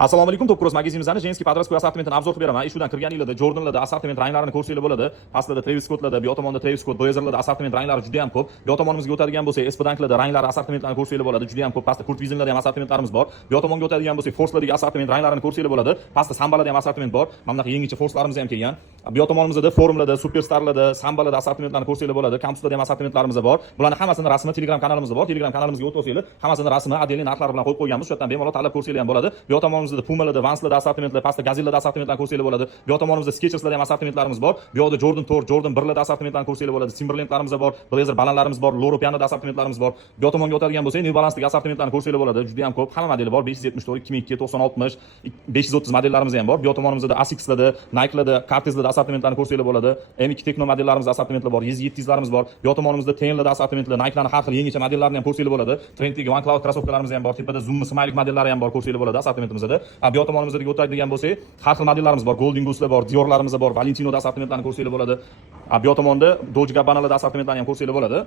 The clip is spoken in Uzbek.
Assalomu alaykum, Top Cross magazinimizdan Jenskiy podrozdkoy assortimentini obzor qilib beraman. Ishudan kirganinglarda Jordanlarda assortiment ranglarini ko'rsanglar bo'ladi. Pastda Travis Scottlarda, bu tomonda Travis Scott, Blazerlarda assortiment ranglari juda ham ko'p. Bu tomonimizga o'tadigan bo'lsak, Espadanglarda ranglar assortimentlarini ko'rsanglar bo'ladi, juda ham ko'p. Pastda Kurt Visionlarda ham assortimentlarimiz bor. Bu tomonga o'tadigan bo'lsak, Force'lardagi assortiment ranglarini ko'rsanglar bo'ladi. Pastda Sambalarda ham assortiment bor. Mana bunaqa yangicha Force'larimiz ham kelgan. Bu tomonimizda Forumlarda, Superstarlarda, Sambalarda assortimentlarni ko'rsanglar bo'ladi. Campuslarda ham assortimentlarimiz bor. Bularning hammasini rasmi Telegram kanalimizda bor. Telegram kanalimizga o'tib olsanglar, hammasini rasmi отдельный narxlar bilan qo'yib qo'yganmiz. Shu yerdan bemalol tanlab ko'rsanglar ham bo'ladi. Bu tomonimizda Pumalarda, Vanslarda assortimentlar, pastda Gazellada assortimentlarni ko'rsanglar bo'ladi. Bu tomonimizda Skecherslarda ham assortimentlarimiz bor. Bu yoqda Jordan Tour, Jordan 1larda assortimentlarni ko'rsanglar bo'ladi. Timberlandlarimiz bor, Blazer balanlarimiz bor, Loro Pianoda assortimentlarimiz bor. Bu tomonga o'tadigan bo'lsak, New Balance'dagi assortimentlarni ko'rsanglar bo'ladi. Juda ham ko'p. Hamma modeli bor. 574, 2002, 9060, 530 modellarimiz ham bor. Bu tomonimizda Asics'larda, Nike'larda, Cartez'larda assortimentlarni ko'rsanglar bo'ladi. M2 Tekno modellarimiz assortimentlar bor. 700'larimiz bor. Bu tomonimizda Tenlarda assortimentlar, Nike'larning har xil yangicha modellarini ham ko'rsanglar bo'ladi. Trenddagi One Cloud krossovkalarimiz ham bor. Tepada Zoom Smiley modellari ham bor, ko'rsanglar bo'ladi assortimentimizda. Bu tomonimizga o'tadigan bo'lsak, har xil modellarimiz bor. Golden Goose'lar bor, Dior'larimiz bor, Valentino'da assortimentlarni ko'rsanglar bo'ladi. Bu tomonda Dolce & Gabbanalarda assortimentlarni ham ko'rsanglar bo'ladi.